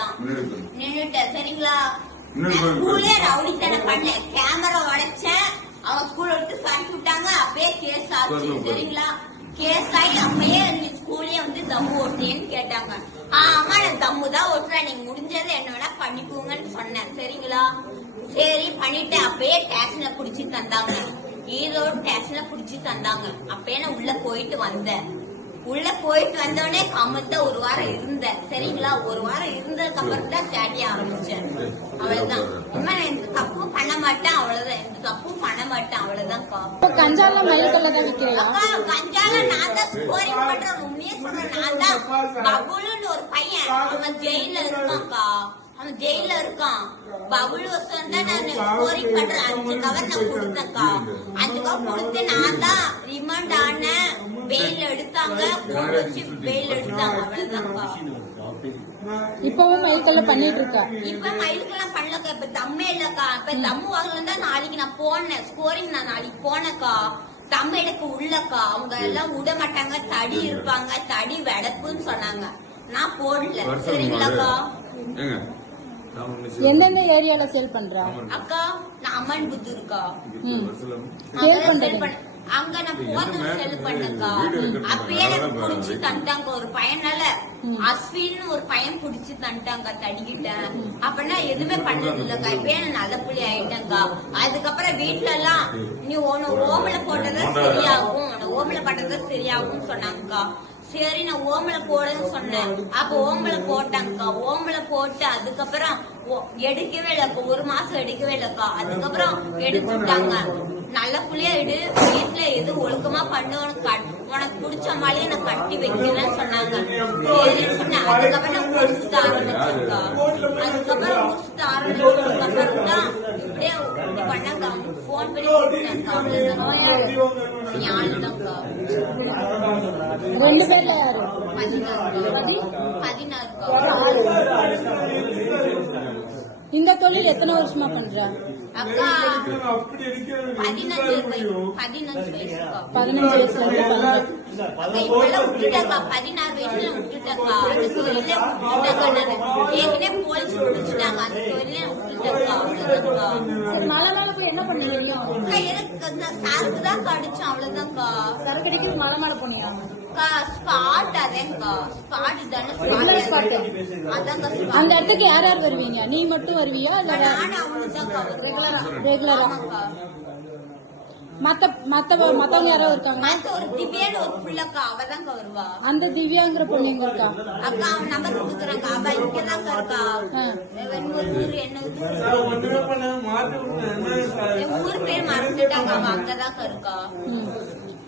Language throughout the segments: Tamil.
அதான் நின்னுட்டேன். சரிங்களா, ஸ்கூலே ரவுடித்தனம் பண்ண, கேமரா உடைச்சேன், அவங்க ஸ்கூல் விட்டு கட்டி விட்டாங்க. அப்பயே கேஸ் ஆச்சு. சரிங்களா, கேஸ் ஆகி அப்பயே ஸ்கூலே வந்து தம்மு ஓட்டுறேன்னு கேட்டாங்க. ஆமா, நான் தம்மு தான் ஓட்டுறேன், நீங்க முடிஞ்சது என்ன வேணா பண்ணிக்கோங்கன்னு சொன்னேன். சரிங்களா, சரி பண்ணிட்டேன். அப்பயே ஸ்டேஷன்ல புடிச்சு தந்தாங்க, ஈரோடு ஸ்டேஷன்ல புடிச்சு தந்தாங்க. அப்பயே நான் உள்ள போயிட்டு வந்தேன். உள்ள போயிட்டு வந்தோடனே கம்மத்த ஒரு வாரம் இருந்தேன். சரிங்களா, ஒரு வாரம் இருந்ததுக்கு அப்புறம் தான் சேட்டிய ஆரம்பிச்சேன். அவ்வளவுதான். இனிமே எந்த தப்பும் பண்ண மாட்டேன், அவ்வளவுதான். எந்த தப்பும் பண்ண மாட்டேன், அவ்வளவுதான். கஞ்சால மல்லிக்கல்லதான் விக்கிறீங்களா? கஞ்சால நான் தான் ஸ்கோரிங் பண்றேன், உண்மையே சொல்றேன். நான் தான். பபுலுன்னு ஒரு பையன், அவன் ஜெயில இருக்கான்க்கா, அவன் ஜெயில இருக்கான். பபுல் வருஷம் தான் நான் ஸ்கோரிங் பண்றேன். 5 கவர் நான் கொடுத்தேன்க்கா. 5 கவர் கொடுத்து நான் தான் ரிமாண்ட் ஆனேன். பெயில் எடுத்தாங்க, போட்டு வச்சு பெயில் எடுத்தாங்க. அவ்வளவுதான்க்கா. இப்பவும் மயில்கல்ல பண்ணிட்டு இருக்கா? இப்ப மயிலுக்கெல்லாம் பண்ணலக்கா. இப்ப தம்மே இல்லக்கா. இப்ப தம்மு வாங்கலன்னா நாளைக்கு நான் போனேன், ஸ்கோரிங் நான் நாளைக்கு போனேக்கா. தம்மு எடுக்க உள்ளக்கா. அவங்க எல்லாம் விட மாட்டாங்க, தடி இருப்பாங்க, தடி வெடப்புன்னு சொன்னாங்க. நான் போடல. சரிங்களாக்கா. எந்தெந்த ஏரியால சேல் பண்றா அக்கா? நான் அம்மன் புத்தூர்க்கா. அங்க நான் போன செல் பண்ணக்கா. அப்பயே புடிச்சு தண்டாங்க ஒரு பையனால, அஸ்வின்னு ஒரு பையன் புடிச்சு தண்டாங்க, தடிக்கிட்டேன். அப்பனா எதுவுமே பண்ணது இல்லக்கா. இப்பயே நான் நல்ல புள்ளி ஆயிட்டேங்கா. அதுக்கப்புறம் வீட்டுல எல்லாம் நீ ஒன்னு ஓமல போட்டதான் சரியாகும், ஓமல போட்டதான் சரியாகும் சொன்னாங்கக்கா. சரி, நான் ஓமல போடுன்னு சொன்னேன். அப்ப ஓமல போட்டாங்கக்கா. ஓமல போட்டு அதுக்கப்புறம் எடுக்கவே இல்லக்கா. 1 மாசம் எடுக்கவே இல்லக்கா. அதுக்கப்புறம் எடுத்து விட்டாங்க. நல்ல புள்ளியா இடு, வீட்டுல எது ஒழுக்கமா பண்ணு, உனக்கு பிடிச்ச மாதிரியே நான் கட்டி வைக்கிறேன்னு சொன்னாங்க. சரின்னு சொன்னேன். அதுக்கப்புறம் நான் முடிச்சுட்டு ஆரம்பிச்சேன்க்கா. அதுக்கப்புறம் முடிச்சுட்டு ஆரம்பிச்சதுக்கு அப்புறம் தான் இப்படியே இப்படி பண்ணாங்க. போன் பண்ணி கூப்பிட்டாங்கக்கா. அவ்வளவுதான். ஞானிதான்க்கா. 2 பேர்ல யாரு? 16. இந்த தொழில் எத்தனை வருஷமா பண்ற? அக்கா 15 வயசுக்கா. 15 வயசுல இருந்து பண்ற. இப்பெல்லாம் விட்டுட்டாக்கா. 16 வயசுல விட்டுட்டாக்கா. அந்த தொழிலே விட்டுட்டாக்கா. நான் ஏற்கனவே போலீஸ் பிடிச்சிட்டாங்க, அந்த தொழிலே விட்டுட்டாக்கா. மழை மேல போய் என்ன பண்ணுவீங்க? எனக்கு சரக்கு தான் கடிச்சோம், அவ்வளவுதான்க்கா. சரக்கு அடிக்கிறது மழை மேல போனியா? ஸ்பாட் அதேங்கா. ஸ்பாட் தானே. அந்த இடத்துக்கு யார் யார் வருவீங்க? நீ மட்டும் வருவியா இல்ல ரெகுலரா? மத்தவங்க யாராவது இருக்காங்க? ஒரு திவ்யான்னு ஒரு பிள்ளைக்கா, அவதான்க்கா வருவா. அந்த திவ்யாங்கிற பொண்ணு எங்க இருக்கா? அக்கா அவன் நம்பர் கொடுக்குறாங்க. அவ இங்கதான்க்கா இருக்கா. ஊர் என்ன ஊர் பேர் மறந்துட்டாங்க. அவ அங்கதான்க்கா இருக்கா.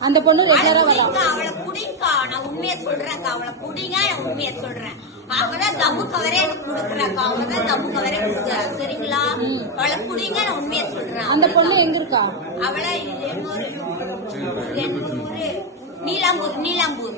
அந்த பொண்ணு ரெகுலரா வரா? அவளை புடிங்கா. நான் உண்மையை சொல்றேன்க்கா. அவளை புடிங்க, நான் உண்மையை சொல்றேன். அவதான் தம்மு கவரே எனக்கு கொடுக்குறாக்கா. அவதான் தம்மு கவரே கொடுக்குறா. சரிங்களா, அவளை புடிங்க, நான் உண்மையை சொல்றேன். அந்த பொண்ணு எங்க இருக்கா? அவளை நீலாம்பூர். நீலாம்பூர்.